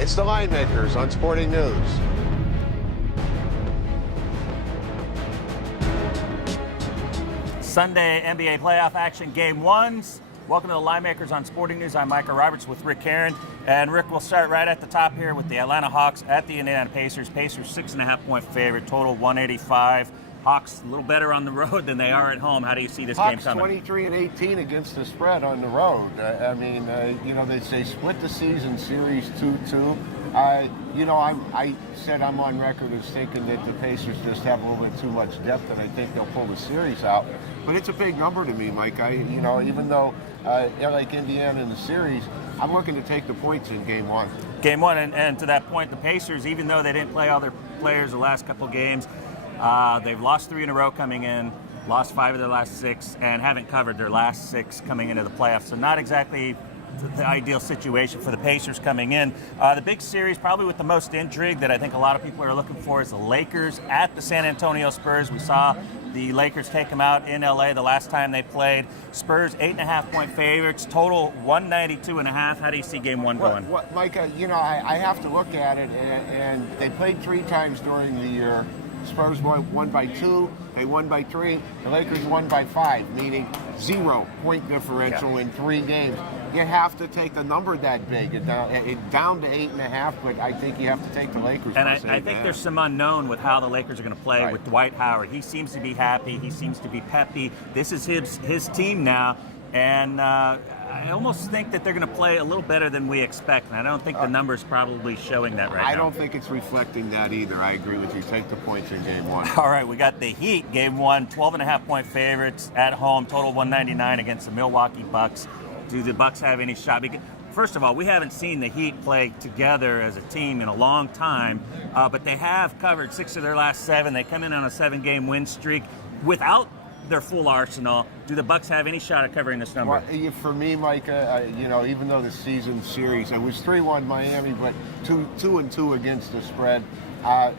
It's the Linemakers on Sporting News. Sunday NBA playoff action, game ones. Welcome to the Linemakers on Sporting News. I'm Micah Roberts with Rick Karen. And Rick, we'll start right at the top here with the Atlanta Hawks at the Indiana Pacers. Pacers 6.5-point favorite, total 185. Hawks a little better on the road than they are at home. How do you see this game coming? 23-18 against the spread on the road. They say split the season series 2-2. I said I'm on record as thinking that the Pacers just have a little bit too much depth, and I think they'll pull the series out. But it's a big number to me, Mike. Even though I like Indiana in the series, I'm looking to take the points in game one. Game one, and to that point, the Pacers, even though they didn't play all their players the last couple games, they've lost 3 in a row coming in, lost 5 of their last 6, and haven't covered their last 6 coming into the playoffs. So not exactly the ideal situation for the Pacers coming in. The big series, probably with the most intrigue that I think a lot of people are looking for, is the Lakers at the San Antonio Spurs. We saw the Lakers take them out in LA the last time they played. Spurs 8.5-point favorites, total 192.5. How do you see game one going? Micah, I have to look at it, and they played 3 times during the year. Spurs won by 2, they won by 3, the Lakers won by 5, meaning 0-point differential in 3 games. You have to take the number that big. It's down to 8.5, but I think you have to take the Lakers. And I think there's some unknown with how the Lakers are going to play with Dwight Howard. He seems to be happy. He seems to be peppy. This is his team now, and I almost think that they're going to play a little better than we expect, and I don't think the numbers probably showing that right now. I don't think it's reflecting that either. I agree with you. Take the points in game one. All right, we got the Heat, game one, 12.5-point favorites at home, total 199 against the Milwaukee Bucks. Do the Bucks have any shot? First of all, we haven't seen the Heat play together as a team in a long time, but they have covered 6 of their last 7. They come in on a 7-game win streak without their full arsenal. Do the Bucks have any shot at covering this number? Well, for me, Micah, even though the season series, it was 3-1 Miami, but 2-2 against the spread. I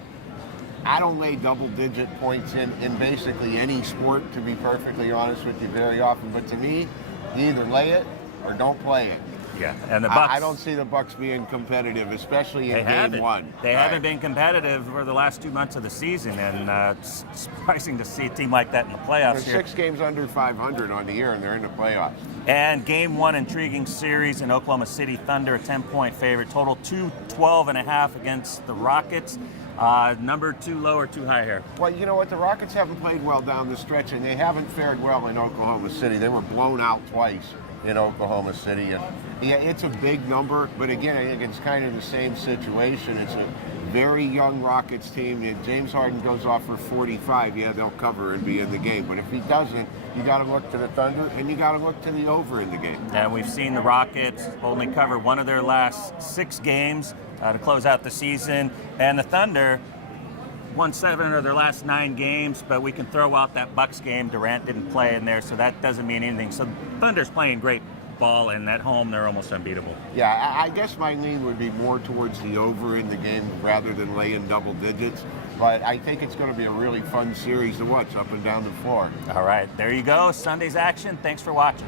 don't lay double-digit points in basically any sport, to be perfectly honest with you, very often. But to me, you either lay it or don't play it. Yeah, and the Bucks. I don't see the Bucks being competitive, especially in game one. They haven't been competitive for the last 2 months of the season, and it's surprising to see a team like that in the playoffs. They're 6 games under 500 on the year, and they're in the playoffs. And game one, intriguing series in Oklahoma City Thunder, a 10-point favorite, total 212.5 against the Rockets. Number too low or too high here? Well, you know what? The Rockets haven't played well down the stretch, and they haven't fared well in Oklahoma City. They were blown out twice in Oklahoma City. And yeah, it's a big number, but again, I think it's kind of the same situation. It's a very young Rockets team. If James Harden goes off for 45, yeah, they'll cover and be in the game. But if he doesn't, you got to look to the Thunder, and you got to look to the over in the game. And we've seen the Rockets only cover 1 of their last 6 games to close out the season, and the Thunder won 7 of their last 9 games, but we can throw out that Bucks game. Durant didn't play in there, so that doesn't mean anything. So Thunder's playing great ball, and at home they're almost unbeatable. Yeah, I guess my lean would be more towards the over in the game rather than laying double digits, but I think it's going to be a really fun series to watch up and down the floor. All right, there you go, Sunday's action. Thanks for watching.